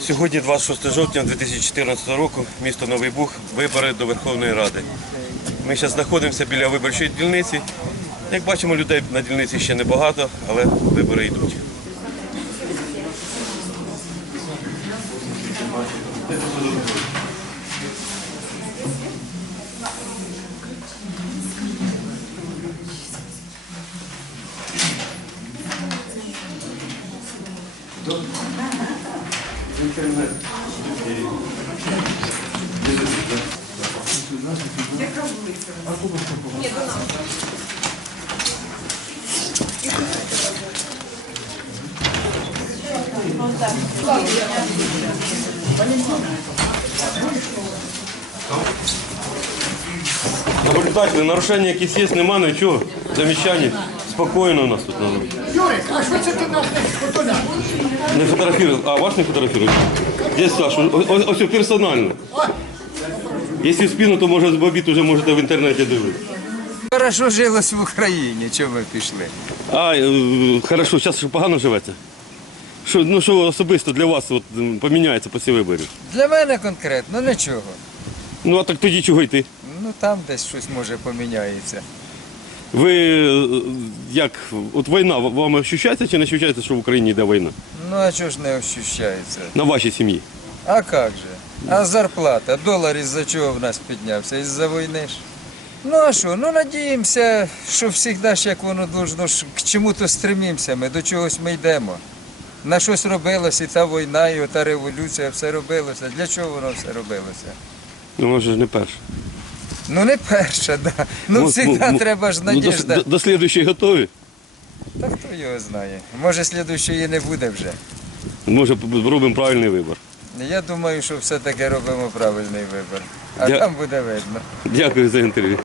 Сьогодні 26 жовтня 2014 року, місто Новий Буг, вибори до Верховної Ради. Ми зараз знаходимося біля виборчої дільниці. Як бачимо, людей на дільниці ще небагато, але вибори йдуть. Наблюдатели, нарушення якісь є, нема нічого. Замічання. Спокійно у нас тут. ну. Юрик, а що це ти нас не фотоляв? Не. А вас не фотографирують? Є Саш, ось, ось, персонально. Якщо в спину, то може з бобіт вже можете в інтернеті дивитися. Хорошо жилось в Україні, чому ми пішли? А, е, хорошо, зараз що погано живеться? Що, ну, що особисто для вас от, м, поміняється після виборів? Для мене конкретно нічого. Ну, а так тоді чого йти? Ну там десь щось може поміняється. Ви е, як, от війна вам ощущається чи не ощущається, що в Україні йде війна? Ну а чого ж не ощущається? На вашій сім'ї? А як же? А зарплата, долар із-за чого в нас піднявся? Із-за війни ж. Ну а що? Ну надіємося, що завжди ж як воно должно, к чому-то стремимося ми, до чогось ми йдемо. На щось робилося, і та війна, і та революція, все робилося. Для чого воно все робилося? Ну, може ж не перше. Ну не перша, да. Ну, завжди треба ж надіждати. до, надіжда. до, до слідуючої готові? Та хто його знає? Може, слідчої не буде вже. Може, зробимо правильний вибір. Я думаю, що все-таки робимо правильний вибір. А Дя... там буде видно. Дякую за інтерв'ю.